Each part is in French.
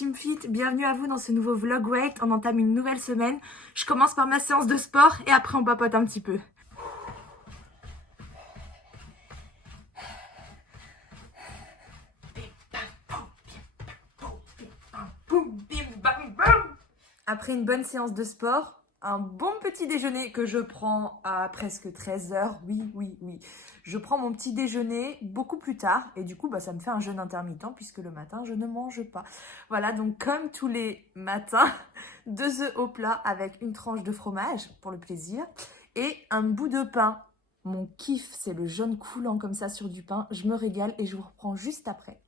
Team Fit, bienvenue à vous dans ce nouveau vlog weight. On entame une nouvelle semaine. Je commence par ma séance de sport et après on papote un petit peu. Après une bonne séance de sport, un bon petit déjeuner que je prends à presque 13 h. Oui. Je prends mon petit déjeuner beaucoup plus tard et du coup, ça me fait un jeûne intermittent puisque le matin, je ne mange pas. Voilà, donc comme tous les matins, 2 œufs au plat avec une tranche de fromage pour le plaisir et un bout de pain. Mon kiff, c'est le jaune coulant comme ça sur du pain. Je me régale et je vous reprends juste après.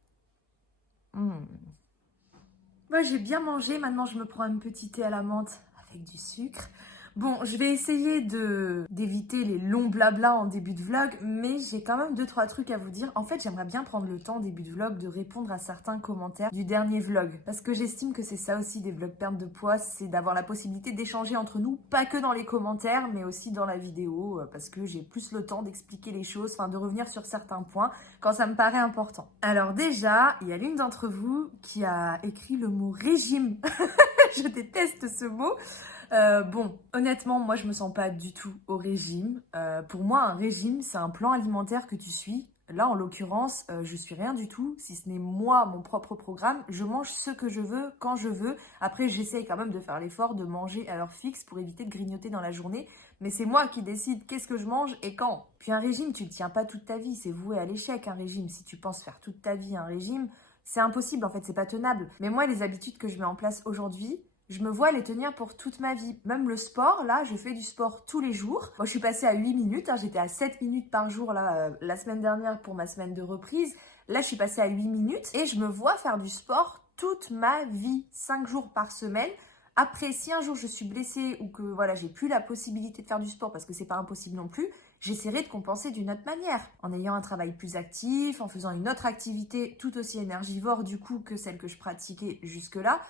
Moi, j'ai bien mangé. Maintenant, je me prends un petit thé à la menthe avec du sucre. Bon, je vais essayer d'éviter les longs blablas en début de vlog, mais j'ai quand même 2-3 trucs à vous dire. En fait, j'aimerais bien prendre le temps en début de vlog de répondre à certains commentaires du dernier vlog. Parce que j'estime que c'est ça aussi des vlogs perte de poids, c'est d'avoir la possibilité d'échanger entre nous, pas que dans les commentaires, mais aussi dans la vidéo, parce que j'ai plus le temps d'expliquer les choses, de revenir sur certains points quand ça me paraît important. Alors déjà, il y a l'une d'entre vous qui a écrit le mot régime. Je déteste ce mot. Bon, honnêtement, moi je me sens pas du tout au régime. Pour moi, un régime, c'est un plan alimentaire que tu suis. Là, en l'occurrence, je suis rien du tout. Si ce n'est moi, mon propre programme, je mange ce que je veux, quand je veux. Après, j'essaye quand même de faire l'effort de manger à l'heure fixe pour éviter de grignoter dans la journée. Mais c'est moi qui décide qu'est-ce que je mange et quand. Puis un régime, tu le tiens pas toute ta vie. C'est voué à l'échec, un régime. Si tu penses faire toute ta vie un régime, c'est impossible. En fait, c'est pas tenable. Mais moi, les habitudes que je mets en place aujourd'hui, je me vois les tenir pour toute ma vie. Même le sport, là, je fais du sport tous les jours. Moi, je suis passée à 8 minutes. J'étais à 7 minutes par jour la semaine dernière pour ma semaine de reprise. Là, je suis passée à 8 minutes et je me vois faire du sport toute ma vie, 5 jours par semaine. Après, si un jour je suis blessée ou que j'ai plus la possibilité de faire du sport parce que c'est pas impossible non plus, j'essaierai de compenser d'une autre manière, en ayant un travail plus actif, en faisant une autre activité tout aussi énergivore du coup que celle que je pratiquais jusque-là.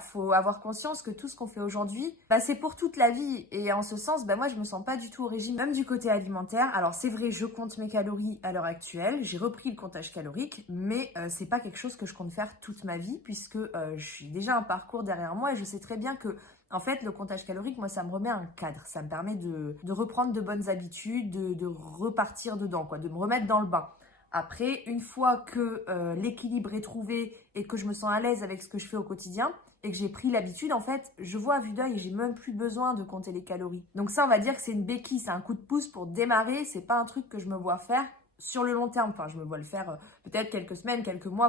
Faut avoir conscience que tout ce qu'on fait aujourd'hui, c'est pour toute la vie. Et en ce sens, moi, je me sens pas du tout au régime, même du côté alimentaire. Alors, c'est vrai, je compte mes calories à l'heure actuelle. J'ai repris le comptage calorique, mais c'est pas quelque chose que je compte faire toute ma vie, puisque j'ai déjà un parcours derrière moi et je sais très bien que, en fait, le comptage calorique, moi, ça me remet un cadre. Ça me permet de reprendre de bonnes habitudes, de repartir dedans, de me remettre dans le bain. Après, une fois que l'équilibre est trouvé et que je me sens à l'aise avec ce que je fais au quotidien et que j'ai pris l'habitude, en fait, je vois à vue d'œil et j'ai même plus besoin de compter les calories. Donc ça, on va dire que c'est une béquille, c'est un coup de pouce pour démarrer. C'est pas un truc que je me vois faire sur le long terme. Je me vois le faire peut-être quelques semaines, quelques mois.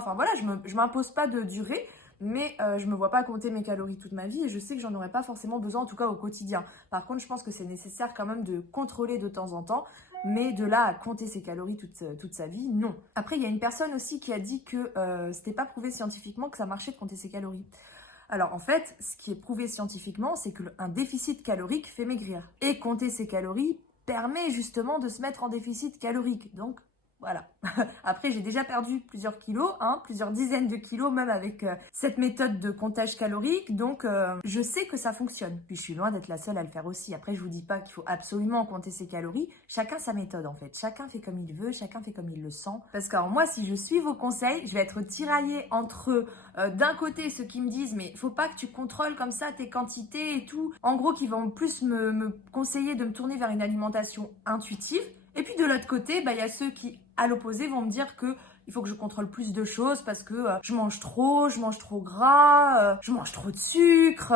Je m'impose pas de durée. Mais je me vois pas compter mes calories toute ma vie et je sais que j'en aurais pas forcément besoin, en tout cas au quotidien. Par contre, je pense que c'est nécessaire quand même de contrôler de temps en temps, mais de là à compter ses calories toute sa vie, non. Après, il y a une personne aussi qui a dit que c'était pas prouvé scientifiquement que ça marchait de compter ses calories. Alors en fait, ce qui est prouvé scientifiquement, c'est qu'un déficit calorique fait maigrir. Et compter ses calories permet justement de se mettre en déficit calorique. Donc voilà. Après, j'ai déjà perdu plusieurs kilos, plusieurs dizaines de kilos, même avec cette méthode de comptage calorique. Donc, je sais que ça fonctionne. Puis, je suis loin d'être la seule à le faire aussi. Après, je vous dis pas qu'il faut absolument compter ses calories. Chacun sa méthode, en fait. Chacun fait comme il veut, chacun fait comme il le sent. Parce que moi, si je suis vos conseils, je vais être tiraillée entre, d'un côté, ceux qui me disent « Mais faut pas que tu contrôles comme ça tes quantités et tout. » En gros, qui vont plus me conseiller de me tourner vers une alimentation intuitive. Et puis de l'autre côté, il y a ceux qui, à l'opposé, vont me dire que il faut que je contrôle plus de choses parce que je mange trop gras, je mange trop de sucre.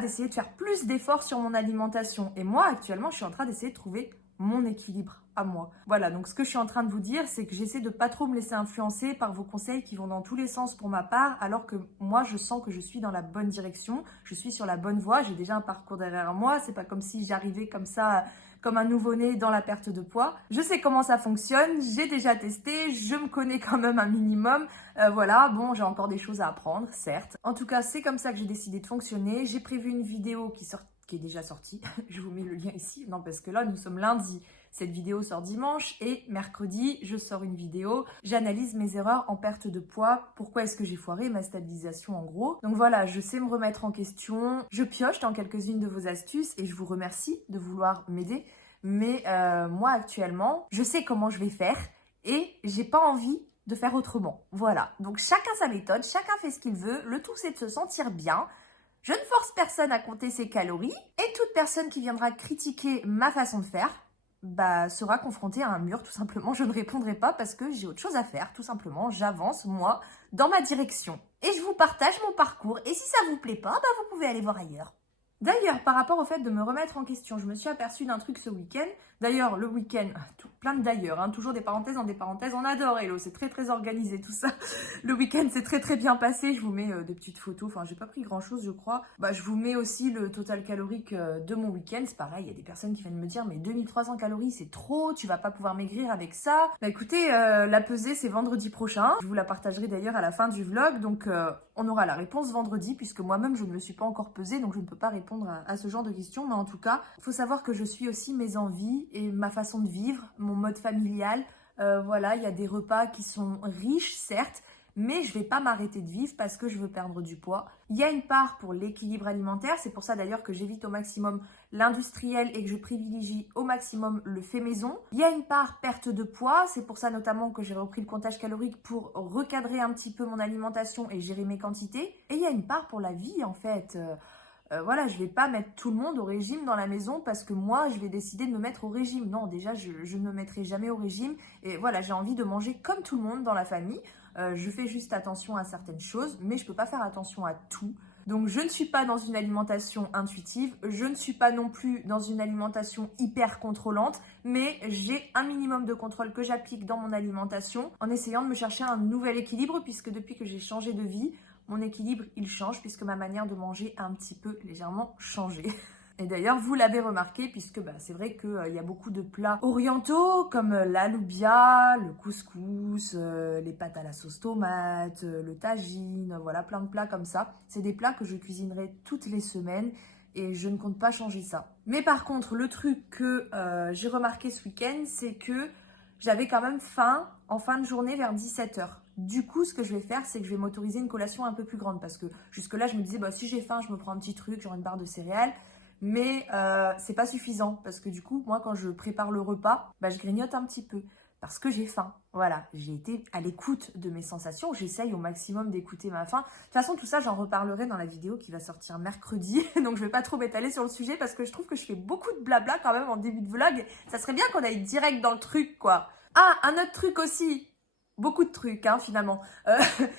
D'essayer de faire plus d'efforts sur mon alimentation. Et moi, actuellement, je suis en train d'essayer de trouver mon équilibre à moi. Voilà, donc ce que je suis en train de vous dire, c'est que j'essaie de pas trop me laisser influencer par vos conseils qui vont dans tous les sens pour ma part, alors que moi, je sens que je suis dans la bonne direction, je suis sur la bonne voie, j'ai déjà un parcours derrière moi, c'est pas comme si j'arrivais comme ça, comme un nouveau-né dans la perte de poids. Je sais comment ça fonctionne, j'ai déjà testé, je me connais quand même un minimum. J'ai encore des choses à apprendre, certes. En tout cas, c'est comme ça que j'ai décidé de fonctionner. J'ai prévu une vidéo qui est déjà sortie. Je vous mets le lien ici. Non, parce que là, nous sommes lundi. Cette vidéo sort dimanche et mercredi, je sors une vidéo. J'analyse mes erreurs en perte de poids. Pourquoi est-ce que j'ai foiré ma stabilisation en gros. Donc voilà, je sais me remettre en question. Je pioche dans quelques-unes de vos astuces et je vous remercie de vouloir m'aider. Mais moi actuellement, je sais comment je vais faire et j'ai pas envie de faire autrement. Voilà, donc chacun sa méthode, chacun fait ce qu'il veut, le tout c'est de se sentir bien. Je ne force personne à compter ses calories et toute personne qui viendra critiquer ma façon de faire sera confrontée à un mur tout simplement. Je ne répondrai pas parce que j'ai autre chose à faire, tout simplement. J'avance, moi, dans ma direction. Et je vous partage mon parcours et si ça vous plaît pas, vous pouvez aller voir ailleurs. D'ailleurs, par rapport au fait de me remettre en question, je me suis aperçue d'un truc ce week-end. D'ailleurs, le week-end, plein de d'ailleurs, hein, toujours des parenthèses dans des parenthèses, on adore Hello, c'est très très organisé tout ça. Le week-end s'est très très bien passé, je vous mets des petites photos, enfin j'ai pas pris grand chose je crois. Je vous mets aussi le total calorique de mon week-end, c'est pareil, il y a des personnes qui viennent me dire mais 2300 calories c'est trop, tu vas pas pouvoir maigrir avec ça. Écoutez, la pesée c'est vendredi prochain, je vous la partagerai d'ailleurs à la fin du vlog, donc on aura la réponse vendredi puisque moi-même je ne me suis pas encore pesée donc je ne peux pas répondre à ce genre de questions, mais en tout cas, il faut savoir que je suis aussi mes envies et ma façon de vivre, mon mode familial. Voilà, il y a des repas qui sont riches, certes, mais je vais pas m'arrêter de vivre parce que je veux perdre du poids. Il y a une part pour l'équilibre alimentaire, c'est pour ça d'ailleurs que j'évite au maximum l'industriel et que je privilégie au maximum le fait maison. Il y a une part perte de poids, c'est pour ça notamment que j'ai repris le comptage calorique pour recadrer un petit peu mon alimentation et gérer mes quantités. Et il y a une part pour la vie en fait. Voilà, je vais pas mettre tout le monde au régime dans la maison parce que moi, je vais décider de me mettre au régime. Non, déjà, je ne me mettrai jamais au régime. Et voilà, j'ai envie de manger comme tout le monde dans la famille. Je fais juste attention à certaines choses, mais je peux pas faire attention à tout. Donc, je ne suis pas dans une alimentation intuitive. Je ne suis pas non plus dans une alimentation hyper contrôlante. Mais j'ai un minimum de contrôle que j'applique dans mon alimentation en essayant de me chercher un nouvel équilibre puisque depuis que j'ai changé de vie, mon équilibre, il change puisque ma manière de manger a un petit peu légèrement changé. Et d'ailleurs, vous l'avez remarqué puisque c'est vrai qu'il y a beaucoup de plats orientaux comme la loubia, le couscous, les pâtes à la sauce tomate, le tagine, voilà, plein de plats comme ça. C'est des plats que je cuisinerai toutes les semaines et je ne compte pas changer ça. Mais par contre, le truc que j'ai remarqué ce week-end, c'est que j'avais quand même faim en fin de journée vers 17h. Du coup, ce que je vais faire, c'est que je vais m'autoriser une collation un peu plus grande parce que jusque-là, je me disais, si j'ai faim, je me prends un petit truc, genre une barre de céréales. Mais c'est pas suffisant parce que du coup, moi, quand je prépare le repas, je grignote un petit peu parce que j'ai faim. Voilà, j'ai été à l'écoute de mes sensations. J'essaye au maximum d'écouter ma faim. De toute façon, tout ça, j'en reparlerai dans la vidéo qui va sortir mercredi. Donc, je vais pas trop m'étaler sur le sujet parce que je trouve que je fais beaucoup de blabla quand même en début de vlog. Ça serait bien qu'on aille direct dans le truc, quoi. Ah, un autre truc aussi. Beaucoup de trucs, finalement.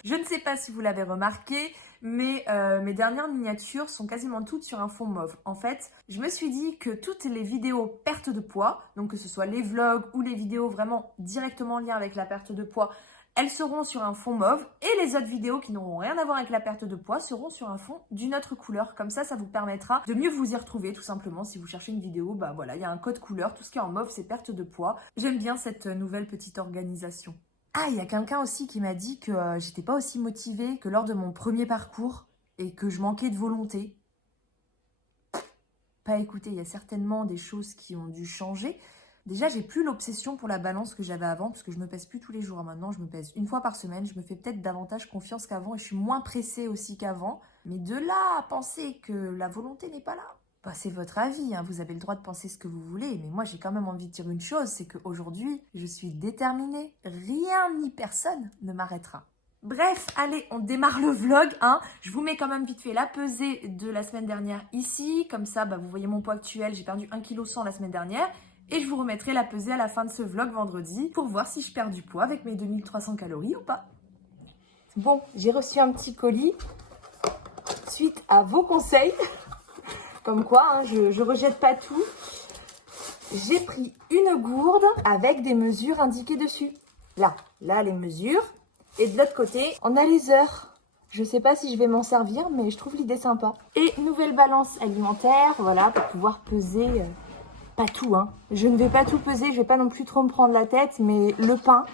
Je ne sais pas si vous l'avez remarqué, mais mes dernières miniatures sont quasiment toutes sur un fond mauve. En fait, je me suis dit que toutes les vidéos perte de poids, donc que ce soit les vlogs ou les vidéos vraiment directement en lien avec la perte de poids, elles seront sur un fond mauve et les autres vidéos qui n'auront rien à voir avec la perte de poids seront sur un fond d'une autre couleur. Comme ça vous permettra de mieux vous y retrouver tout simplement. Si vous cherchez une vidéo, voilà, il y a un code couleur. Tout ce qui est en mauve, c'est perte de poids. J'aime bien cette nouvelle petite organisation. Ah, il y a quelqu'un aussi qui m'a dit que j'étais pas aussi motivée que lors de mon premier parcours et que je manquais de volonté. Pas écouté, il y a certainement des choses qui ont dû changer. Déjà, j'ai plus l'obsession pour la balance que j'avais avant parce que je me pèse plus tous les jours. Maintenant, je me pèse une fois par semaine. Je me fais peut-être davantage confiance qu'avant et je suis moins pressée aussi qu'avant. Mais de là à penser que la volonté n'est pas là, c'est votre avis, vous avez le droit de penser ce que vous voulez, mais moi j'ai quand même envie de dire une chose, c'est qu'aujourd'hui, je suis déterminée, rien ni personne ne m'arrêtera. Bref, allez, on démarre le vlog, Je vous mets quand même vite fait la pesée de la semaine dernière ici, comme ça, vous voyez mon poids actuel, j'ai perdu 1,1 kg la semaine dernière, et je vous remettrai la pesée à la fin de ce vlog vendredi, pour voir si je perds du poids avec mes 2300 calories ou pas. Bon, j'ai reçu un petit colis, suite à vos conseils. Comme quoi, je rejette pas tout. J'ai pris une gourde avec des mesures indiquées dessus. Là les mesures. Et de l'autre côté, on a les heures. Je sais pas si je vais m'en servir, mais je trouve l'idée sympa. Et nouvelle balance alimentaire, voilà, pour pouvoir peser pas tout. Je ne vais pas tout peser, je vais pas non plus trop me prendre la tête, mais le pain,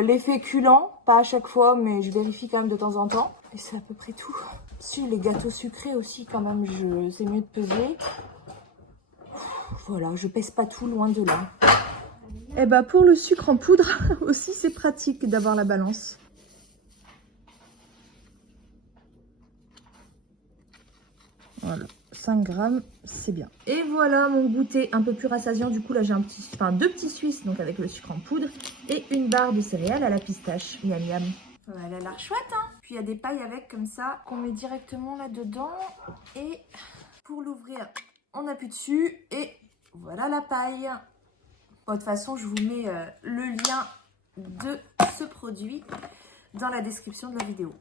les féculents, pas à chaque fois, mais je vérifie quand même de temps en temps. Et c'est à peu près tout. Si, les gâteaux sucrés aussi, quand même, c'est mieux de peser. Voilà, je pèse pas tout, loin de là. Et pour le sucre en poudre aussi, c'est pratique d'avoir la balance. Voilà, 5 grammes, c'est bien. Et voilà mon goûter un peu plus rassasiant. Du coup, là, j'ai deux petits Suisses, donc avec le sucre en poudre, et une barre de céréales à la pistache. Miam miam. Ouais, elle a l'air chouette, hein. Puis il y a des pailles avec comme ça, qu'on met directement là-dedans. Et pour l'ouvrir, on appuie dessus et voilà la paille. Bon, de toute façon, je vous mets le lien de ce produit dans la description de la vidéo.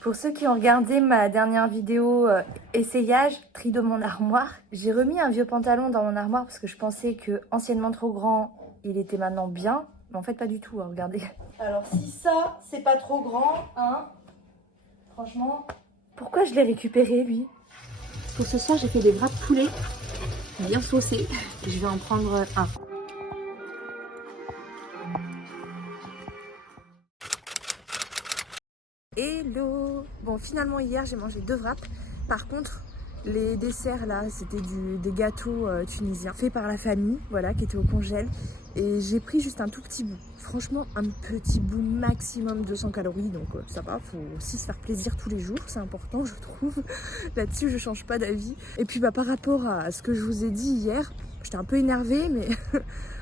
Pour ceux qui ont regardé ma dernière vidéo essayage, tri de mon armoire, j'ai remis un vieux pantalon dans mon armoire parce que je pensais que anciennement trop grand, il était maintenant bien. Mais en fait, pas du tout, hein, regardez. Alors si ça, c'est pas trop grand, hein, franchement, pourquoi je l'ai récupéré, lui? Parce que ce soir, j'ai fait des bras de poulet bien saucés. Je vais en prendre un. Hello! Bon, finalement hier j'ai mangé 2 wraps. Par contre, les desserts là, c'était des gâteaux tunisiens faits par la famille, voilà, qui étaient au congèle. Et j'ai pris juste un tout petit bout. Franchement, un petit bout, maximum 200 calories. Donc ça va, faut aussi se faire plaisir tous les jours, c'est important je trouve. Là-dessus, je change pas d'avis. Et puis par rapport à ce que je vous ai dit hier, j'étais un peu énervée, mais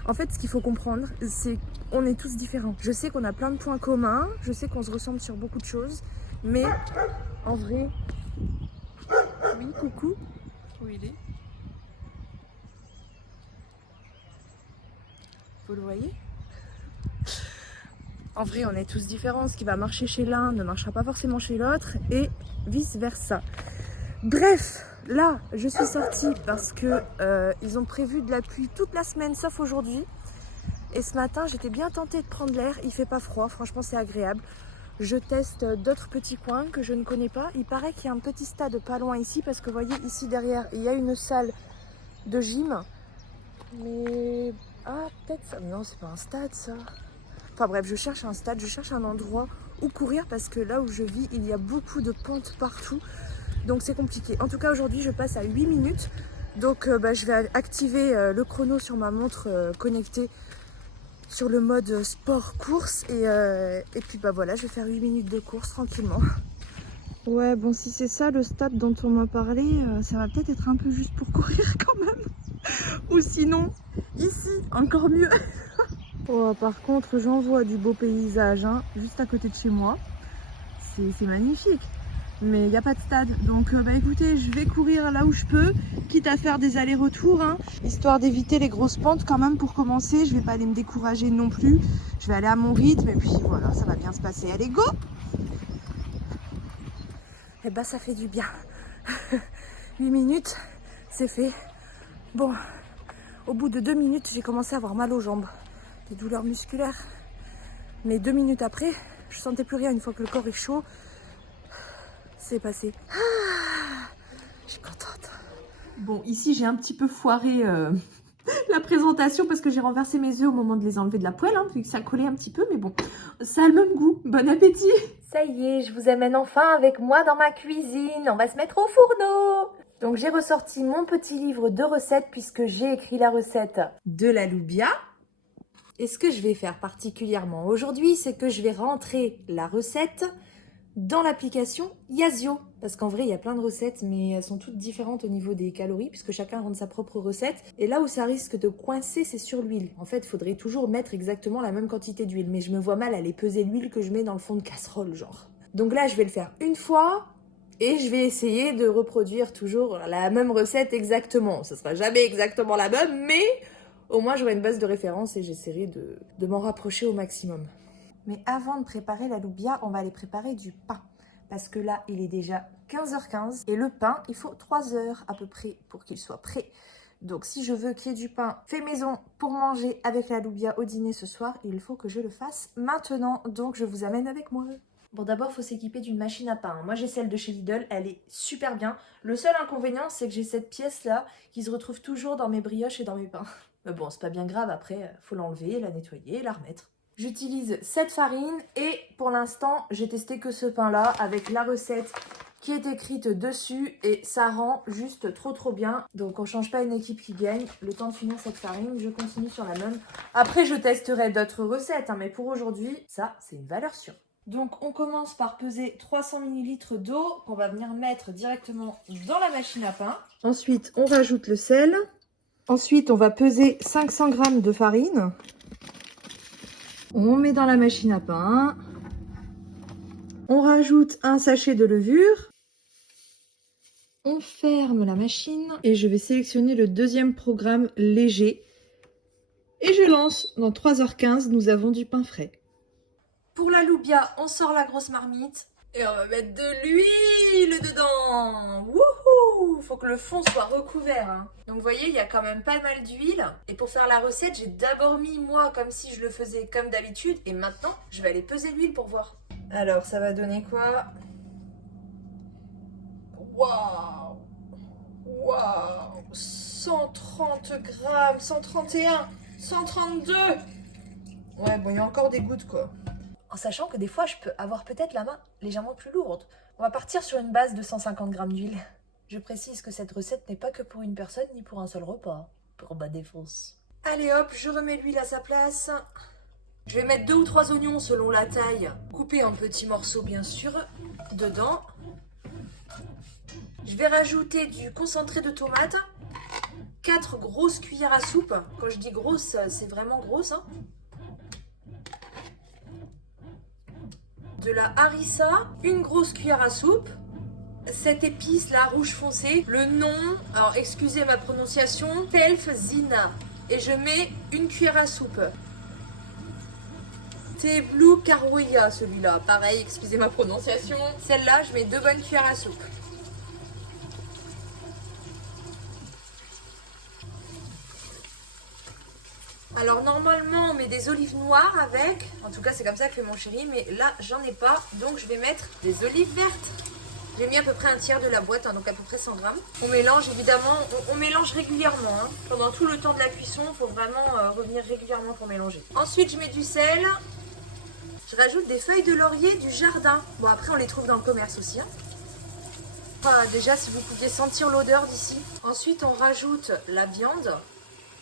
en fait, ce qu'il faut comprendre, c'est qu'on est tous différents. Je sais qu'on a plein de points communs, je sais qu'on se ressemble sur beaucoup de choses, mais en vrai... Oui, coucou. Où il est? Vous le voyez? En vrai, on est tous différents. Ce qui va marcher chez l'un ne marchera pas forcément chez l'autre et vice versa. Bref, là, je suis sortie parce que ils ont prévu de la pluie toute la semaine, sauf aujourd'hui. Et ce matin, j'étais bien tentée de prendre l'air. Il fait pas froid, franchement, c'est agréable. Je teste d'autres petits coins que je ne connais pas. Il paraît qu'il y a un petit stade pas loin ici parce que vous voyez ici derrière, il y a une salle de gym. Mais ah, peut-être ça. Non, c'est pas un stade ça. Enfin bref, je cherche un stade, je cherche un endroit où courir parce que là où je vis, il y a beaucoup de pentes partout. Donc c'est compliqué. En tout cas, aujourd'hui, je passe à 8 minutes. Donc je vais activer le chrono sur ma montre connectée sur le mode sport course. Et puis voilà, je vais faire 8 minutes de course tranquillement. Ouais, bon, si c'est ça le stade dont on m'a parlé, ça va peut-être être un peu juste pour courir quand même. Ou sinon, ici, encore mieux. Oh, par contre, j'en vois du beau paysage, hein, juste à côté de chez moi. C'est magnifique. Mais il n'y a pas de stade. Donc écoutez, je vais courir là où je peux, quitte à faire des allers-retours, hein, histoire d'éviter les grosses pentes quand même pour commencer. Je vais pas aller me décourager non plus. Je vais aller à mon rythme et puis voilà, ça va bien se passer. Allez, go! Eh ben ça fait du bien. 8 minutes, c'est fait. Bon, au bout de 2 minutes, j'ai commencé à avoir mal aux jambes. Des douleurs musculaires. Mais 2 minutes après, je sentais plus rien. Une fois que le corps est chaud, c'est passé. Ah, je suis contente. Bon, ici j'ai un petit peu foiré la présentation parce que j'ai renversé mes œufs au moment de les enlever de la poêle, hein, vu que ça collait un petit peu, mais bon, ça a le même goût. Bon appétit! Ça y est, je vous amène enfin avec moi dans ma cuisine. On va se mettre au fourneau. Donc j'ai ressorti mon petit livre de recettes puisque j'ai écrit la recette de la loubia. Et ce que je vais faire particulièrement aujourd'hui, c'est que je vais rentrer la recette dans l'application Yazio. Parce qu'en vrai, il y a plein de recettes, mais elles sont toutes différentes au niveau des calories, puisque chacun rentre sa propre recette. Et là où ça risque de coincer, c'est sur l'huile. En fait, il faudrait toujours mettre exactement la même quantité d'huile. Mais je me vois mal aller peser l'huile que je mets dans le fond de casserole, genre. Donc là, je vais le faire une fois, et je vais essayer de reproduire toujours la même recette exactement. Ce sera jamais exactement la même, mais au moins j'aurai une base de référence et j'essaierai de m'en rapprocher au maximum. Mais avant de préparer la loubia, on va aller préparer du pain. Parce que là, il est déjà 15h15 et le pain, il faut 3 heures à peu près pour qu'il soit prêt. Donc si je veux qu'il y ait du pain fait maison pour manger avec la loubia au dîner ce soir, il faut que je le fasse maintenant. Donc je vous amène avec moi. Bon, d'abord, il faut s'équiper d'une machine à pain. Moi, j'ai celle de chez Lidl, elle est super bien. Le seul inconvénient, c'est que j'ai cette pièce-là qui se retrouve toujours dans mes brioches et dans mes pains. Mais bon, c'est pas bien grave, après, faut l'enlever, la nettoyer et la remettre. J'utilise cette farine et pour l'instant, j'ai testé que ce pain-là avec la recette qui est écrite dessus et ça rend juste trop bien. Donc on change pas une équipe qui gagne. Le temps de finir cette farine, je continue sur la même. Après, je testerai d'autres recettes, hein, mais pour aujourd'hui, ça, c'est une valeur sûre. Donc on commence par peser 300 ml d'eau qu'on va venir mettre directement dans la machine à pain. Ensuite on rajoute le sel. Ensuite on va peser 500 g de farine. On met dans la machine à pain. On rajoute un sachet de levure. On ferme la machine et je vais sélectionner le deuxième programme léger. Et je lance. Dans 3h15, nous avons du pain frais. Pour la loubia, on sort la grosse marmite et on va mettre de l'huile dedans. Wouhou! Faut que le fond soit recouvert. Hein. Donc vous voyez, il y a quand même pas mal d'huile. Et pour faire la recette, j'ai d'abord mis moi comme si je le faisais comme d'habitude. Et maintenant, je vais aller peser l'huile pour voir. Alors, ça va donner quoi? Waouh! Waouh! 130 grammes, 131, 132. Ouais, bon, il y a encore des gouttes, quoi. En sachant que des fois, je peux avoir peut-être la main légèrement plus lourde. On va partir sur une base de 150 grammes d'huile. Je précise que cette recette n'est pas que pour une personne ni pour un seul repas. Pour ma défense. Allez hop, je remets l'huile à sa place. Je vais mettre 2 ou 3 oignons selon la taille, coupés en petits morceaux bien sûr, dedans. Je vais rajouter du concentré de tomate, 4 grosses cuillères à soupe. Quand je dis grosse, c'est vraiment grosse. Hein. De la harissa, une grosse cuillère à soupe. Cette épice là, rouge foncé, le nom, alors excusez ma prononciation, Telfzina. Et je mets une cuillère à soupe. C'est Blue Carouilla celui-là, pareil, excusez ma prononciation. Celle-là, je mets 2 bonnes cuillères à soupe. Alors normalement on met des olives noires avec, en tout cas c'est comme ça que fait mon chéri, mais là j'en ai pas, donc je vais mettre des olives vertes. J'ai mis à peu près un tiers de la boîte, hein, donc à peu près 100 grammes. On mélange évidemment, on mélange régulièrement. Hein. Pendant tout le temps de la cuisson, il faut vraiment revenir régulièrement pour mélanger. Ensuite je mets du sel. Je rajoute des feuilles de laurier du jardin. Bon, après, on les trouve dans le commerce aussi. Hein. Enfin, déjà, si vous pouviez sentir l'odeur d'ici. Ensuite, on rajoute la viande.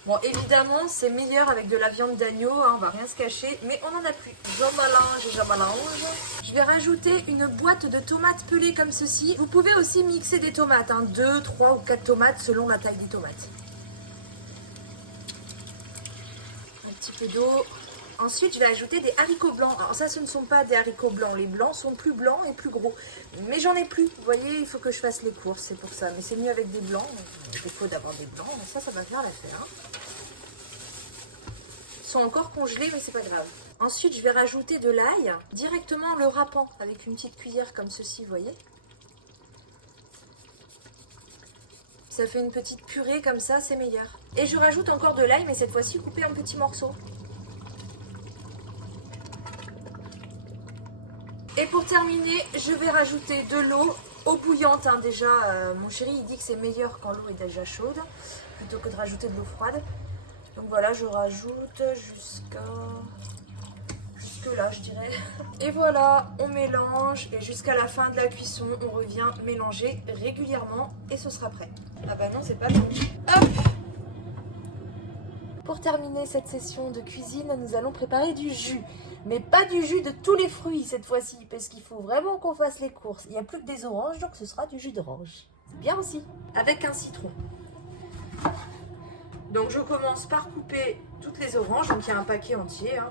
Bon, évidemment, c'est meilleur avec de la viande d'agneau. Hein, on va rien se cacher. Mais on n'en a plus. Je mélange. Je vais rajouter une boîte de tomates pelées comme ceci. Vous pouvez aussi mixer des tomates. Hein, 2, 3 ou 4 tomates selon la taille des tomates. Un petit peu d'eau. Ensuite, je vais ajouter des haricots blancs. Alors ça, ce ne sont pas des haricots blancs. Les blancs sont plus blancs et plus gros. Mais j'en ai plus. Vous voyez, il faut que je fasse les courses, c'est pour ça. Mais c'est mieux avec des blancs. Il faut d'avoir des blancs. Mais ça va faire l'affaire. Hein. Ils sont encore congelés, mais c'est pas grave. Ensuite, je vais rajouter de l'ail directement en le râpant avec une petite cuillère comme ceci, vous voyez. Ça fait une petite purée comme ça, c'est meilleur. Et je rajoute encore de l'ail, mais cette fois-ci coupé en petits morceaux. Et pour terminer, je vais rajouter de l'eau, eau bouillante. Hein, déjà, mon chéri, il dit que c'est meilleur quand l'eau est déjà chaude, plutôt que de rajouter de l'eau froide. Donc voilà, je rajoute jusque là, je dirais. Et voilà, on mélange et jusqu'à la fin de la cuisson, on revient mélanger régulièrement et ce sera prêt. Ah bah non, c'est pas bon. Hop! Pour terminer cette session de cuisine, nous allons préparer du jus. Mais pas du jus de tous les fruits cette fois-ci, parce qu'il faut vraiment qu'on fasse les courses. Il n'y a plus que des oranges, donc ce sera du jus d'orange. C'est bien aussi, avec un citron. Donc je commence par couper toutes les oranges, donc il y a un paquet entier. Hein.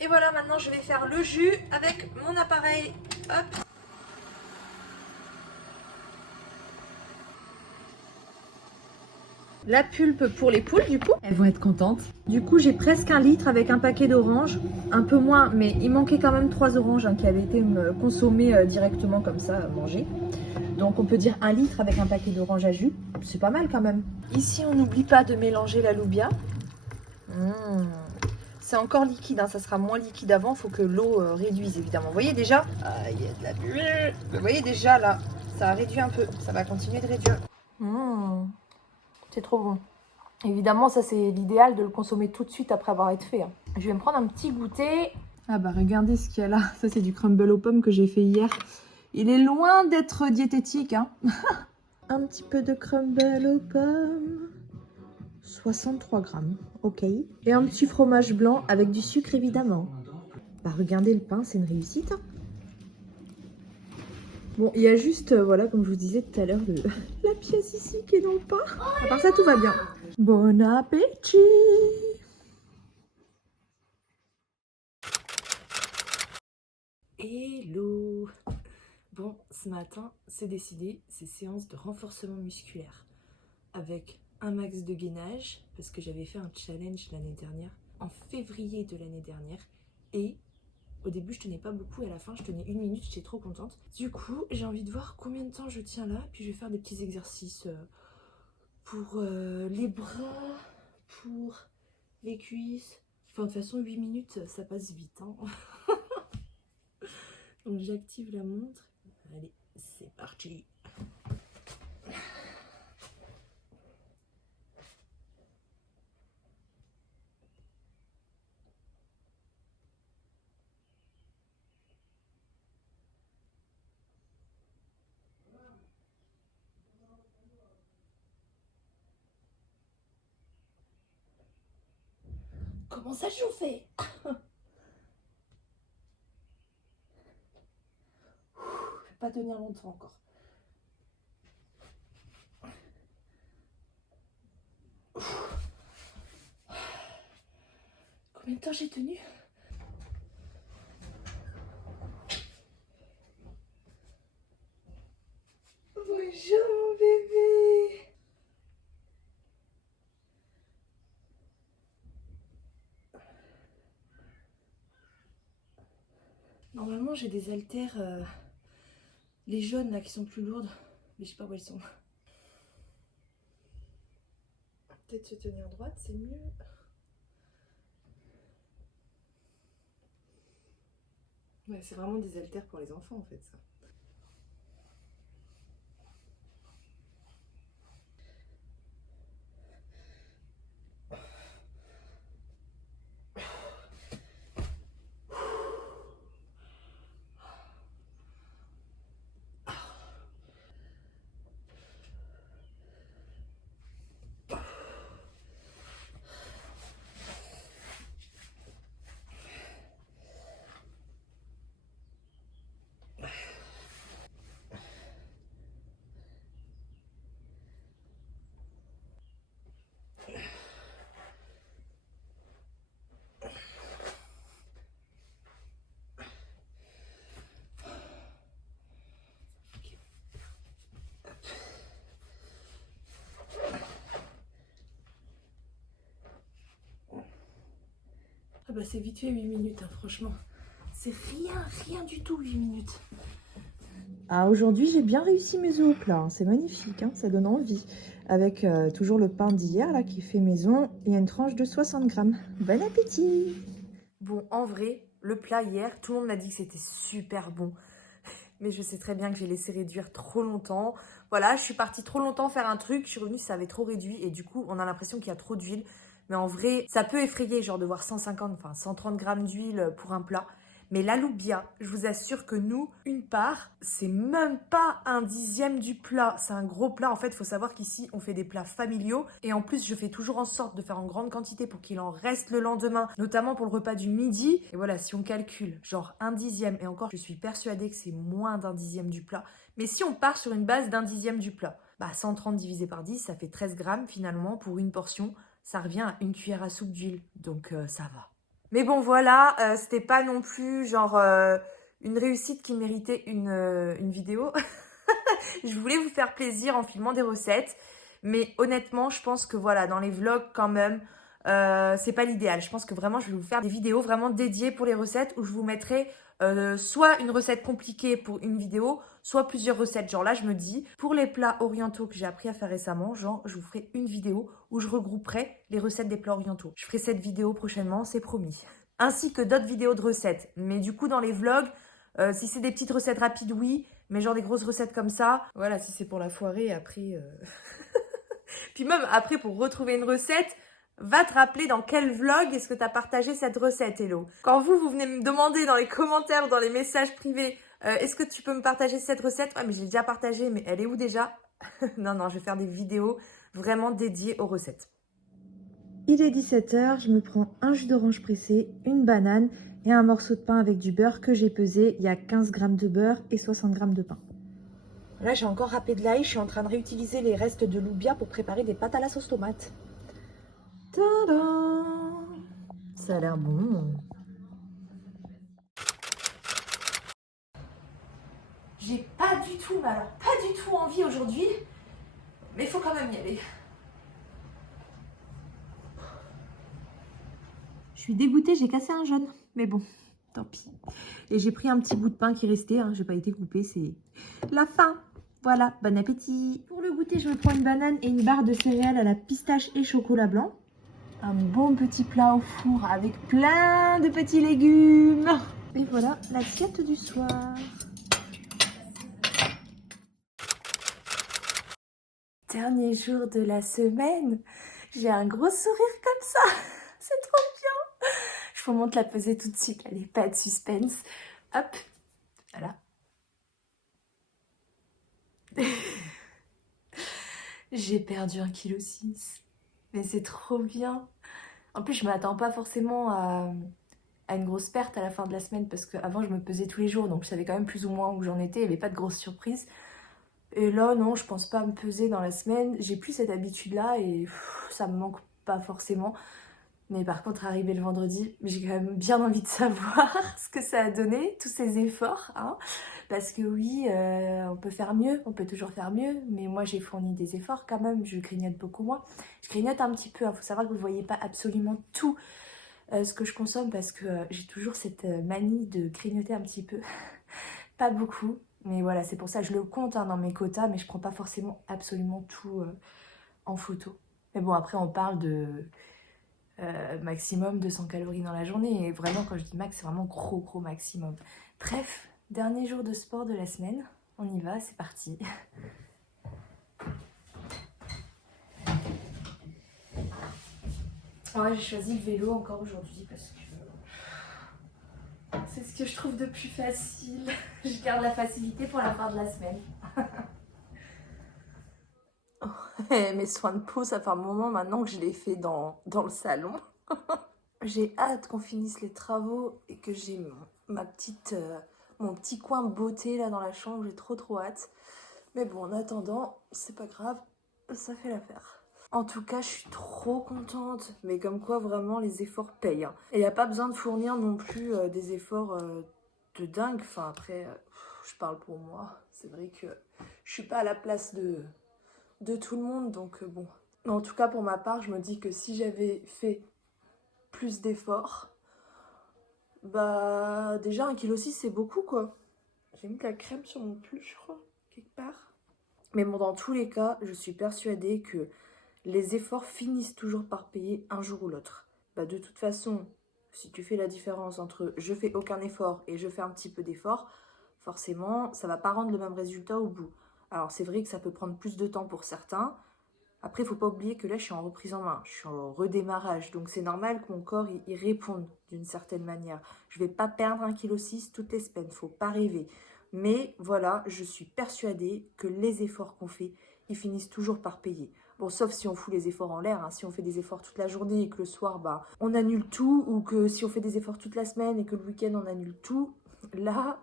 Et voilà, maintenant je vais faire le jus avec mon appareil. Hop. La pulpe pour les poules, du coup, elles vont être contentes. Du coup, j'ai presque 1 litre avec un paquet d'oranges. Un peu moins, mais il manquait quand même 3 oranges hein, qui avaient été consommées directement comme ça, mangées. Donc on peut dire 1 litre avec un paquet d'oranges à jus. C'est pas mal quand même. Ici, on n'oublie pas de mélanger la loubia. C'est encore liquide, hein, ça sera moins liquide avant. Il faut que l'eau réduise, évidemment. Vous voyez déjà, il y a de la buée. Vous voyez déjà, là, ça a réduit un peu. Ça va continuer de réduire. C'est trop bon. Évidemment, ça c'est l'idéal de le consommer tout de suite après avoir été fait. Hein. Je vais me prendre un petit goûter. Ah bah regardez ce qu'il y a là. Ça c'est du crumble aux pommes que j'ai fait hier. Il est loin d'être diététique. Hein. Un petit peu de crumble aux pommes 63 grammes, ok. Et un petit fromage blanc avec du sucre évidemment. Bah regardez le pain, c'est une réussite. Bon, il y a juste, voilà, comme je vous disais tout à l'heure, la pièce ici qui est dans le pain. À part ça, tout va bien. Bon appétit! Hello! Bon, ce matin, c'est décidé, c'est séance de renforcement musculaire. Avec un max de gainage, parce que j'avais fait un challenge l'année dernière, en février de l'année dernière, et au début je tenais pas beaucoup et à la fin je tenais 1 minute, j'étais trop contente. Du coup j'ai envie de voir combien de temps je tiens là, puis je vais faire des petits exercices pour les bras, pour les cuisses. Enfin de toute façon 8 minutes ça passe vite hein. Donc j'active la montre, allez c'est parti. Comment ça chauffer? Je vais pas tenir longtemps encore. Combien de temps j'ai tenu? Bonjour mon bébé. Normalement j'ai des haltères, les jaunes là qui sont plus lourdes, mais je sais pas où elles sont. Peut-être se tenir droite, c'est mieux. Ouais, c'est vraiment des haltères pour les enfants en fait ça. Ah bah c'est vite fait 8 minutes, hein, franchement. C'est rien du tout 8 minutes. Ah, aujourd'hui, j'ai bien réussi mes œufs au plat. Hein. C'est magnifique, hein, ça donne envie. Avec toujours le pain d'hier là qui fait maison et une tranche de 60 grammes. Bon appétit! Bon, en vrai, le plat hier, tout le monde m'a dit que c'était super bon. Mais je sais très bien que j'ai laissé réduire trop longtemps. Voilà, je suis partie trop longtemps faire un truc, je suis revenue, ça avait trop réduit et du coup, on a l'impression qu'il y a trop d'huile. Mais en vrai, ça peut effrayer, genre de voir 150, enfin 130 grammes d'huile pour un plat. Mais la loubia, je vous assure que nous, une part, c'est même pas 1/10 du plat. C'est un gros plat. En fait, il faut savoir qu'ici, on fait des plats familiaux. Et en plus, je fais toujours en sorte de faire en grande quantité pour qu'il en reste le lendemain, notamment pour le repas du midi. Et voilà, si on calcule genre 1/10, et encore, je suis persuadée que c'est moins d'1/10 du plat. Mais si on part sur une base d'1/10 du plat, bah 130 divisé par 10, ça fait 13 grammes finalement pour une portion. Ça revient à une cuillère à soupe d'huile. Donc ça va. Mais bon voilà, c'était pas non plus genre une réussite qui méritait une vidéo. Je voulais vous faire plaisir en filmant des recettes. Mais honnêtement, je pense que voilà, dans les vlogs quand même, c'est pas l'idéal. Je pense que vraiment, je vais vous faire des vidéos vraiment dédiées pour les recettes où je vous mettrai soit une recette compliquée pour une vidéo, soit plusieurs recettes. Genre là, je me dis, pour les plats orientaux que j'ai appris à faire récemment, genre, je vous ferai une vidéo où je regrouperai les recettes des plats orientaux. Je ferai cette vidéo prochainement, c'est promis. Ainsi que d'autres vidéos de recettes. Mais du coup, dans les vlogs, si c'est des petites recettes rapides, oui. Mais genre des grosses recettes comme ça, voilà, si c'est pour la foirer, après... Puis même après, pour retrouver une recette, va te rappeler dans quel vlog est-ce que tu as partagé cette recette, Hello. Quand vous venez me demander dans les commentaires ou dans les messages privés, est-ce que tu peux me partager cette recette? Ouais, mais je l'ai déjà partagée, mais elle est où déjà? Non, je vais faire des vidéos vraiment dédiées aux recettes. Il est 17h, je me prends un jus d'orange pressé, une banane et un morceau de pain avec du beurre que j'ai pesé. Il y a 15 grammes de beurre et 60 grammes de pain. Là, j'ai encore râpé de l'ail. Je suis en train de réutiliser les restes de loubia pour préparer des pâtes à la sauce tomate. Tadam! Ça a l'air bon. J'ai pas du tout, mais alors pas du tout envie aujourd'hui, mais il faut quand même y aller. Je suis dégoûtée, j'ai cassé un jaune, mais bon, tant pis. Et j'ai pris un petit bout de pain qui restait, j'ai pas été coupé, c'est la fin. Voilà, bon appétit. Pour le goûter, je me prends une banane et une barre de céréales à la pistache et chocolat blanc. Un bon petit plat au four avec plein de petits légumes. Et voilà l'assiette du soir. Dernier jour de la semaine, j'ai un gros sourire comme ça. C'est trop bien. Je vous montre la pesée tout de suite. Allez, pas de suspense. Hop, voilà. J'ai perdu 1,6 kg. Mais c'est trop bien. En plus, je m'attends pas forcément à une grosse perte à la fin de la semaine parce qu'avant, je me pesais tous les jours. Donc, je savais quand même plus ou moins où j'en étais. Il n'y avait pas de grosse surprise. Et là, non, je pense pas me peser dans la semaine. J'ai plus cette habitude-là et ça me manque pas forcément. Mais par contre, arrivé le vendredi, j'ai quand même bien envie de savoir ce que ça a donné, tous ces efforts. Parce que oui, on peut faire mieux, on peut toujours faire mieux. Mais moi, j'ai fourni des efforts quand même. Je grignote beaucoup moins. Je grignote un petit peu. Il faut savoir que vous ne voyez pas absolument tout ce que je consomme parce que j'ai toujours cette manie de grignoter un petit peu. Pas beaucoup. Mais voilà, c'est pour ça que je le compte dans mes quotas. Mais je prends pas forcément absolument tout en photo. Mais bon, après, on parle de... maximum 200 calories dans la journée. Et vraiment, quand je dis max, c'est vraiment gros maximum. Bref, dernier jour de sport de la semaine. On y va, c'est parti. Ouais, j'ai choisi le vélo encore aujourd'hui parce que c'est ce que je trouve de plus facile. Je garde la facilité pour la fin de la semaine. Mes soins de peau, ça fait un moment maintenant que je les fais dans le salon. J'ai hâte qu'on finisse les travaux et que j'ai mon petit coin beauté là dans la chambre. J'ai trop hâte. Mais bon, en attendant, c'est pas grave, ça fait l'affaire. En tout cas, je suis trop contente. Mais comme quoi, vraiment, les efforts payent. Et il n'y a pas besoin de fournir non plus des efforts de dingue. Enfin, après, je parle pour moi. C'est vrai que je suis pas à la place de tout le monde. Donc bon. Mais en tout cas, pour ma part, je me dis que si j'avais fait plus d'efforts, bah déjà 1,6 kg c'est beaucoup quoi. J'ai mis de la crème sur mon pull je crois, quelque part. Mais bon, dans tous les cas, je suis persuadée que les efforts finissent toujours par payer un jour ou l'autre. Bah de toute façon, si tu fais la différence entre je fais aucun effort et je fais un petit peu d'effort, forcément ça va pas rendre le même résultat au bout. Alors c'est vrai que ça peut prendre plus de temps pour certains. Après, il ne faut pas oublier que là, je suis en reprise en main, je suis en redémarrage. Donc, c'est normal que mon corps y réponde d'une certaine manière. Je ne vais pas perdre 1,6 kg toutes les semaines, il ne faut pas rêver. Mais voilà, je suis persuadée que les efforts qu'on fait, ils finissent toujours par payer. Bon, sauf si on fout les efforts en l'air, si on fait des efforts toute la journée et que le soir, bah, on annule tout, ou que si on fait des efforts toute la semaine et que le week-end, on annule tout, là...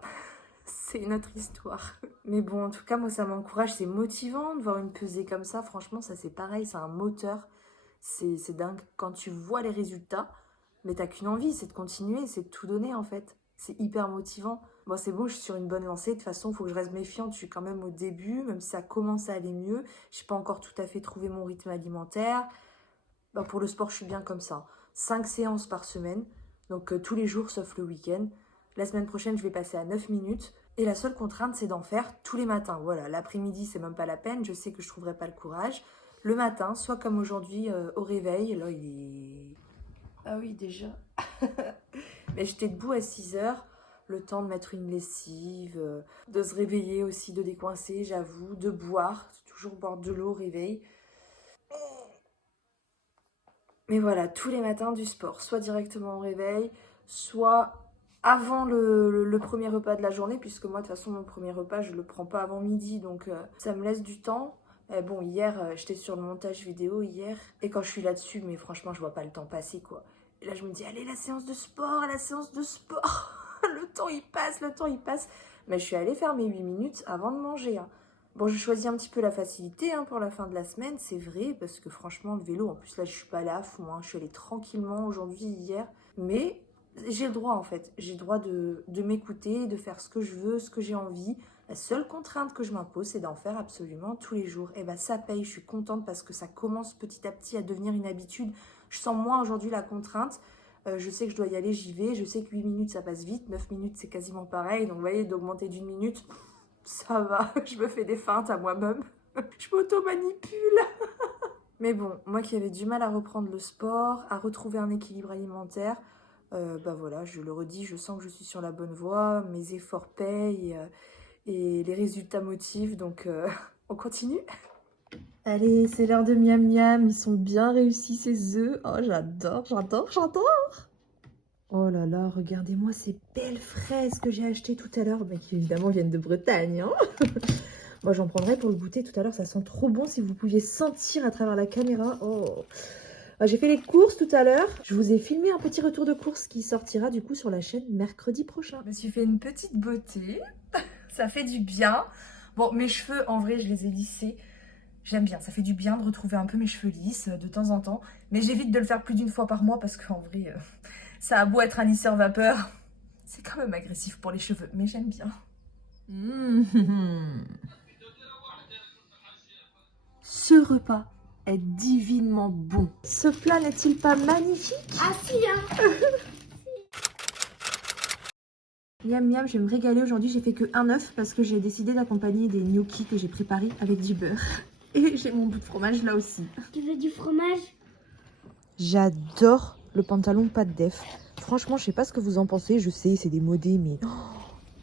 c'est une autre histoire. Mais bon, en tout cas, moi, ça m'encourage. C'est motivant de voir une pesée comme ça. Franchement, ça, c'est pareil. C'est un moteur. C'est dingue. Quand tu vois les résultats, mais t'as qu'une envie, c'est de continuer, c'est de tout donner, en fait. C'est hyper motivant. Bon, c'est bon, je suis sur une bonne lancée. De toute façon, il faut que je reste méfiante. Je suis quand même au début, même si ça commence à aller mieux. Je n'ai pas encore tout à fait trouvé mon rythme alimentaire. Bah, pour le sport, je suis bien comme ça. 5 séances par semaine. Donc, tous les jours, sauf le week-end. La semaine prochaine, je vais passer à 9 minutes. Et la seule contrainte, c'est d'en faire tous les matins. Voilà, l'après-midi, c'est même pas la peine. Je sais que je trouverai pas le courage. Le matin, soit comme aujourd'hui, au réveil. Là, il est... Ah oui, déjà. Mais j'étais debout à 6 heures. Le temps de mettre une lessive, de se réveiller aussi, de décoincer, j'avoue. De boire, toujours boire de l'eau au réveil. Mais voilà, tous les matins du sport. Soit directement au réveil, soit... avant le premier repas de la journée, puisque moi, de toute façon, mon premier repas, je ne le prends pas avant midi, donc ça me laisse du temps. Bon, hier, j'étais sur le montage vidéo hier, et quand je suis là-dessus, mais franchement, je vois pas le temps passer, quoi. Et là, je me dis, allez, la séance de sport, la séance de sport. Le temps, il passe, le temps, il passe. Mais je suis allée faire mes 8 minutes avant de manger, hein. Bon, je choisis un petit peu la facilité hein, pour la fin de la semaine, c'est vrai, parce que franchement, le vélo, en plus, là, je suis pas allée à fond, hein. Je suis allée tranquillement aujourd'hui, hier. Mais j'ai le droit, en fait. J'ai le droit de m'écouter, de faire ce que je veux, ce que j'ai envie. La seule contrainte que je m'impose, c'est d'en faire absolument tous les jours. Et ben ça paye, je suis contente parce que ça commence petit à petit à devenir une habitude. Je sens moins aujourd'hui la contrainte. Je sais que je dois y aller, j'y vais. Je sais que 8 minutes, ça passe vite. 9 minutes, c'est quasiment pareil. Donc vous voyez, d'augmenter d'une minute, ça va. Je me fais des feintes à moi-même. Je m'auto-manipule. Mais bon, moi qui avais du mal à reprendre le sport, à retrouver un équilibre alimentaire, bah voilà, je le redis, je sens que je suis sur la bonne voie. Mes efforts payent. Et les résultats motivent, donc on continue. Allez, c'est l'heure de miam miam, ils sont bien réussis ces œufs. Oh, j'adore, j'adore, j'adore. Oh là là, regardez-moi ces belles fraises que j'ai achetées tout à l'heure, qui évidemment viennent de Bretagne, hein. Moi j'en prendrai pour le goûter tout à l'heure, ça sent trop bon si vous pouviez sentir à travers la caméra. Oh. J'ai fait les courses tout à l'heure. Je vous ai filmé un petit retour de course qui sortira du coup sur la chaîne mercredi prochain. Je me suis fait une petite beauté. Ça fait du bien. Bon, mes cheveux, en vrai, je les ai lissés. J'aime bien, ça fait du bien de retrouver un peu mes cheveux lisses de temps en temps. Mais j'évite de le faire plus d'une fois par mois parce qu'en vrai, ça a beau être un lisseur vapeur, c'est quand même agressif pour les cheveux. Mais j'aime bien. Ce repas est divinement bon. Ce plat n'est-il pas magnifique? Ah si, hein. Miam miam, je vais me régaler aujourd'hui. J'ai fait que un œuf parce que j'ai décidé d'accompagner des gnocchis que j'ai préparés avec du beurre. Et j'ai mon bout de fromage là aussi. Tu veux du fromage? J'adore le pantalon pas de def. Franchement, je sais pas ce que vous en pensez. Je sais, c'est démodé, mais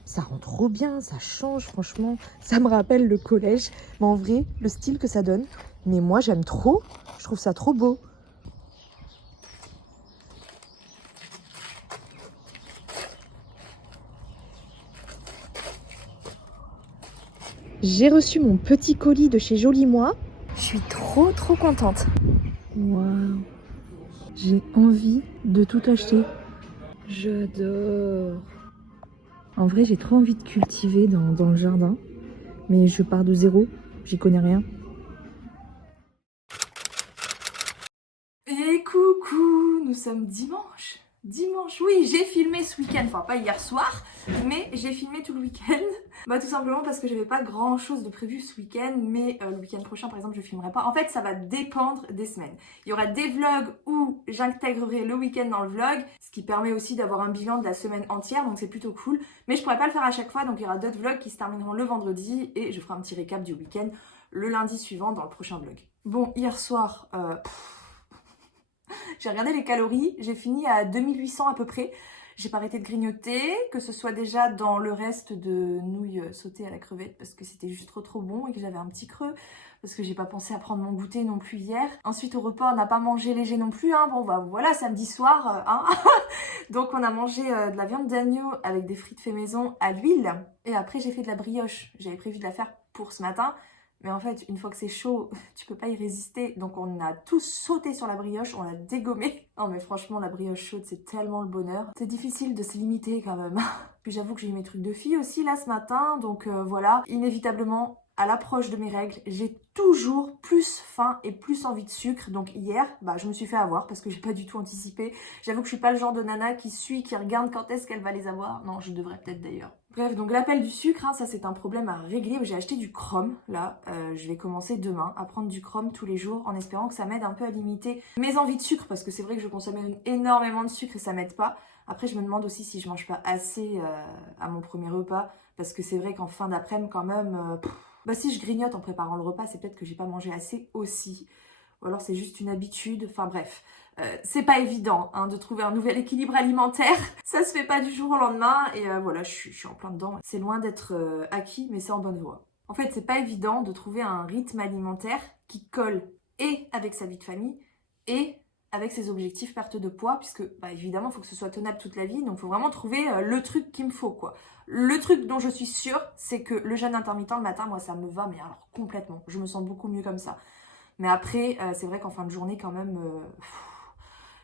ça rend trop bien. Ça change, franchement. Ça me rappelle le collège. Mais en vrai, le style que ça donne. Mais moi, j'aime trop. Je trouve ça trop beau. J'ai reçu mon petit colis de chez Joli Moi. Je suis trop contente. Waouh. J'ai envie de tout acheter. J'adore. En vrai, j'ai trop envie de cultiver dans le jardin. Mais je pars de zéro. J'y connais rien. Et coucou, nous sommes dimanche. Dimanche, oui, j'ai filmé ce week-end, enfin pas hier soir, mais j'ai filmé tout le week-end. Bah tout simplement parce que j'avais pas grand chose de prévu ce week-end, mais le week-end prochain par exemple je filmerai pas. En fait ça va dépendre des semaines. Il y aura des vlogs où j'intégrerai le week-end dans le vlog, ce qui permet aussi d'avoir un bilan de la semaine entière, donc c'est plutôt cool. Mais je pourrais pas le faire à chaque fois, donc il y aura d'autres vlogs qui se termineront le vendredi et je ferai un petit récap du week-end le lundi suivant dans le prochain vlog. Bon, hier soir... j'ai regardé les calories, j'ai fini à 2800 à peu près. J'ai pas arrêté de grignoter, que ce soit déjà dans le reste de nouilles sautées à la crevette parce que c'était juste trop bon et que j'avais un petit creux parce que j'ai pas pensé à prendre mon goûter non plus hier. Ensuite au repas on n'a pas mangé léger non plus, hein. Bon bah voilà, samedi soir, hein. Donc on a mangé de la viande d'agneau avec des frites fait maison à l'huile et après j'ai fait de la brioche. J'avais prévu de la faire pour ce matin. Mais en fait, une fois que c'est chaud, tu peux pas y résister. Donc on a tous sauté sur la brioche, on l'a dégommée. Non mais franchement, la brioche chaude, c'est tellement le bonheur. C'est difficile de se limiter quand même. Puis j'avoue que j'ai eu mes trucs de fille aussi là ce matin. Donc voilà, inévitablement, à l'approche de mes règles, j'ai toujours plus faim et plus envie de sucre. Donc hier, bah, je me suis fait avoir parce que j'ai pas du tout anticipé. J'avoue que je suis pas le genre de nana qui suit, qui regarde quand est-ce qu'elle va les avoir. Non, je devrais peut-être d'ailleurs. Bref, donc l'appel du sucre, hein, ça c'est un problème à régler. J'ai acheté du chrome, là, je vais commencer demain à prendre du chrome tous les jours en espérant que ça m'aide un peu à limiter mes envies de sucre parce que c'est vrai que je consomme énormément de sucre et ça m'aide pas. Après je me demande aussi si je mange pas assez à mon premier repas parce que c'est vrai qu'en fin d'après-midi quand même, bah si je grignote en préparant le repas, c'est peut-être que j'ai pas mangé assez aussi. Ou alors c'est juste une habitude, enfin bref. C'est pas évident hein, de trouver un nouvel équilibre alimentaire. Ça se fait pas du jour au lendemain et voilà, je suis en plein dedans. C'est loin d'être acquis, mais c'est en bonne voie. En fait, c'est pas évident de trouver un rythme alimentaire qui colle et avec sa vie de famille et avec ses objectifs perte de poids, puisque bah, évidemment, il faut que ce soit tenable toute la vie, donc il faut vraiment trouver le truc qu'il me faut, quoi. Le truc dont je suis sûre, c'est que le jeûne intermittent le matin, moi, ça me va, mais alors complètement. Je me sens beaucoup mieux comme ça. Mais après, c'est vrai qu'en fin de journée, quand même,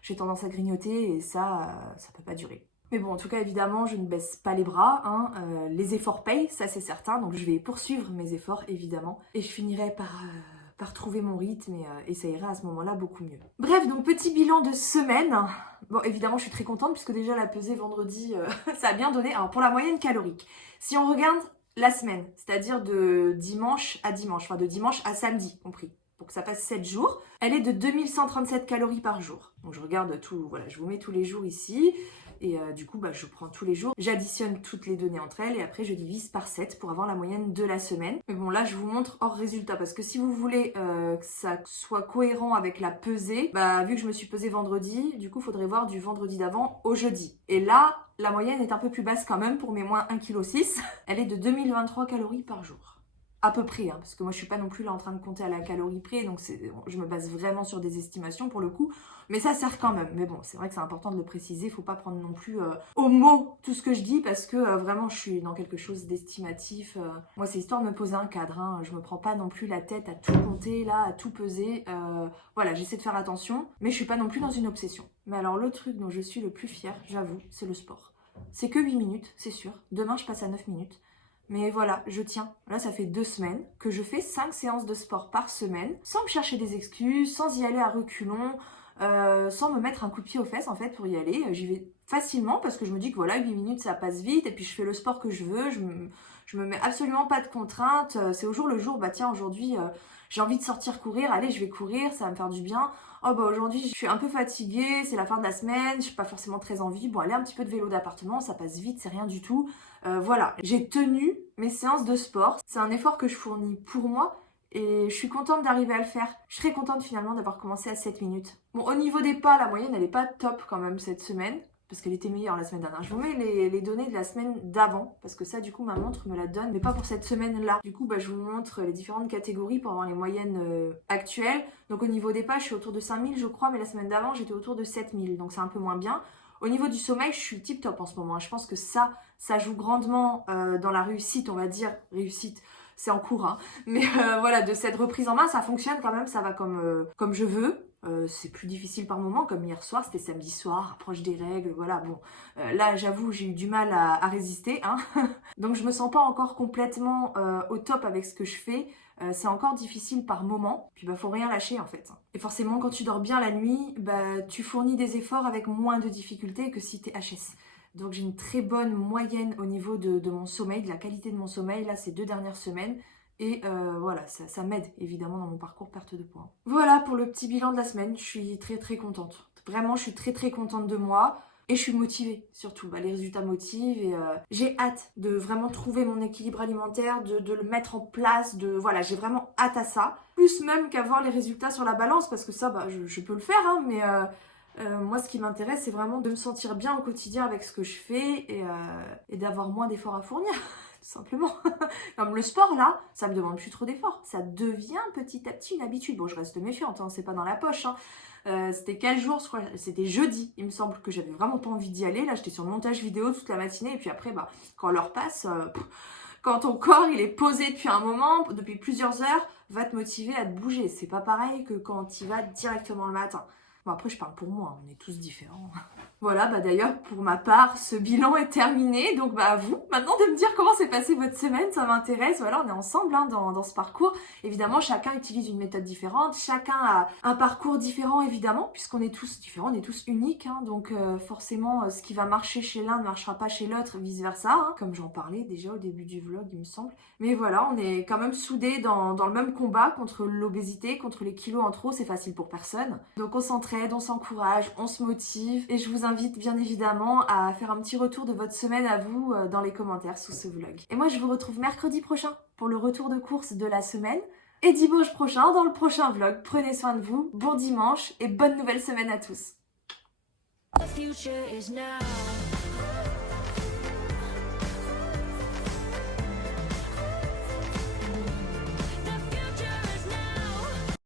j'ai tendance à grignoter et ça peut pas durer. Mais bon, en tout cas, évidemment, je ne baisse pas les bras, hein. Les efforts payent, ça c'est certain, donc je vais poursuivre mes efforts, évidemment. Et je finirai par trouver mon rythme et ça ira à ce moment-là beaucoup mieux. Bref, donc petit bilan de semaine. Bon, évidemment, je suis très contente puisque déjà la pesée vendredi, ça a bien donné. Alors, pour la moyenne calorique, si on regarde la semaine, c'est-à-dire de dimanche à dimanche, enfin de dimanche à samedi compris, pour que ça passe 7 jours, elle est de 2137 calories par jour. Donc je regarde tout, voilà, je vous mets tous les jours ici. Et du coup, bah, je prends tous les jours, j'additionne toutes les données entre elles et après je divise par 7 pour avoir la moyenne de la semaine. Mais bon, là, je vous montre hors résultat parce que si vous voulez que ça soit cohérent avec la pesée, bah, vu que je me suis pesée vendredi, du coup, il faudrait voir du vendredi d'avant au jeudi. Et là, la moyenne est un peu plus basse quand même pour mes moins 1,6 kg. Elle est de 2023 calories par jour. À peu près, hein, parce que moi je suis pas non plus là en train de compter à la calorie près, donc je me base vraiment sur des estimations pour le coup, mais ça sert quand même. Mais bon, c'est vrai que c'est important de le préciser, faut pas prendre non plus au mot tout ce que je dis, parce que vraiment je suis dans quelque chose d'estimatif. Moi c'est histoire de me poser un cadre, hein. Je me prends pas non plus la tête à tout compter là, à tout peser. Voilà, j'essaie de faire attention, mais je suis pas non plus dans une obsession. Mais alors le truc dont je suis le plus fière, j'avoue, c'est le sport. C'est que 8 minutes, c'est sûr. Demain je passe à 9 minutes. Mais voilà, je tiens. Là, ça fait 2 semaines que je fais 5 séances de sport par semaine, sans me chercher des excuses, sans y aller à reculons, sans me mettre un coup de pied aux fesses en fait pour y aller. J'y vais facilement parce que je me dis que voilà, 8 minutes ça passe vite et puis je fais le sport que je veux, je me mets absolument pas de contraintes. C'est au jour le jour, bah tiens, aujourd'hui j'ai envie de sortir courir, allez, je vais courir, ça va me faire du bien. Oh bah aujourd'hui je suis un peu fatiguée, c'est la fin de la semaine, je n'ai pas forcément très envie. Bon, allez, un petit peu de vélo d'appartement, ça passe vite, c'est rien du tout. Voilà, j'ai tenu mes séances de sport. C'est un effort que je fournis pour moi et je suis contente d'arriver à le faire. Je serais contente finalement d'avoir commencé à 7 minutes. Bon, au niveau des pas, la moyenne elle est pas top quand même cette semaine, parce qu'elle était meilleure la semaine dernière. Je vous mets les données de la semaine d'avant, parce que ça du coup ma montre me la donne, mais pas pour cette semaine-là. Du coup bah, je vous montre les différentes catégories pour avoir les moyennes actuelles. Donc au niveau des pas, je suis autour de 5000 je crois, mais la semaine d'avant j'étais autour de 7000, donc c'est un peu moins bien. Au niveau du sommeil, je suis tip top en ce moment. Je pense que ça joue grandement dans la réussite, on va dire. Réussite, c'est en cours, hein. Mais voilà, de cette reprise en main, ça fonctionne quand même, ça va comme je veux. C'est plus difficile par moment, comme hier soir, c'était samedi soir, approche des règles, voilà, bon. Là, j'avoue, j'ai eu du mal à résister, hein. Donc je me sens pas encore complètement au top avec ce que je fais. C'est encore difficile par moment, puis bah faut rien lâcher en fait. Et forcément quand tu dors bien la nuit, bah tu fournis des efforts avec moins de difficultés que si t'es HS. Donc j'ai une très bonne moyenne au niveau de mon sommeil, de la qualité de mon sommeil, là ces 2 dernières semaines. Et voilà, ça m'aide évidemment dans mon parcours perte de poids. Voilà pour le petit bilan de la semaine, je suis très très contente. Vraiment, je suis très très contente de moi. Et je suis motivée, surtout. Bah, les résultats motivent et j'ai hâte de vraiment trouver mon équilibre alimentaire, de le mettre en place, voilà, j'ai vraiment hâte à ça. Plus même qu'avoir les résultats sur la balance, parce que ça, bah, je peux le faire, hein, mais moi, ce qui m'intéresse, c'est vraiment de me sentir bien au quotidien avec ce que je fais et d'avoir moins d'efforts à fournir. Tout simplement. Comme le sport là, ça me demande plus trop d'efforts. Ça devient petit à petit une habitude. Bon, je reste méfiante, hein, c'est pas dans la poche. Hein. C'était quel jour, je crois, c'était jeudi, il me semble que j'avais vraiment pas envie d'y aller. Là, j'étais sur le montage vidéo toute la matinée et puis après, bah, quand l'heure passe, quand ton corps il est posé depuis un moment, depuis plusieurs heures, va te motiver à te bouger. C'est pas pareil que quand tu y vas directement le matin. Bon, après, je parle pour moi, on est tous différents. Voilà, bah d'ailleurs, pour ma part, ce bilan est terminé. Donc, bah, à vous, maintenant, de me dire comment s'est passée votre semaine, ça m'intéresse. Voilà, on est ensemble hein, dans ce parcours. Évidemment, chacun utilise une méthode différente. Chacun a un parcours différent, évidemment, puisqu'on est tous différents, on est tous uniques. Hein, donc, forcément, ce qui va marcher chez l'un ne marchera pas chez l'autre, vice-versa. Hein, comme j'en parlais déjà au début du vlog, il me semble. Mais voilà, on est quand même soudés dans le même combat contre l'obésité, contre les kilos en trop. C'est facile pour personne. Donc, on s'entraide, on s'encourage, on se motive. Et je vous invite bien évidemment à faire un petit retour de votre semaine à vous dans les commentaires sous ce vlog. Et moi je vous retrouve mercredi prochain pour le retour de course de la semaine et dimanche prochain dans le prochain vlog. Prenez soin de vous, bon dimanche et bonne nouvelle semaine à tous. The future is now.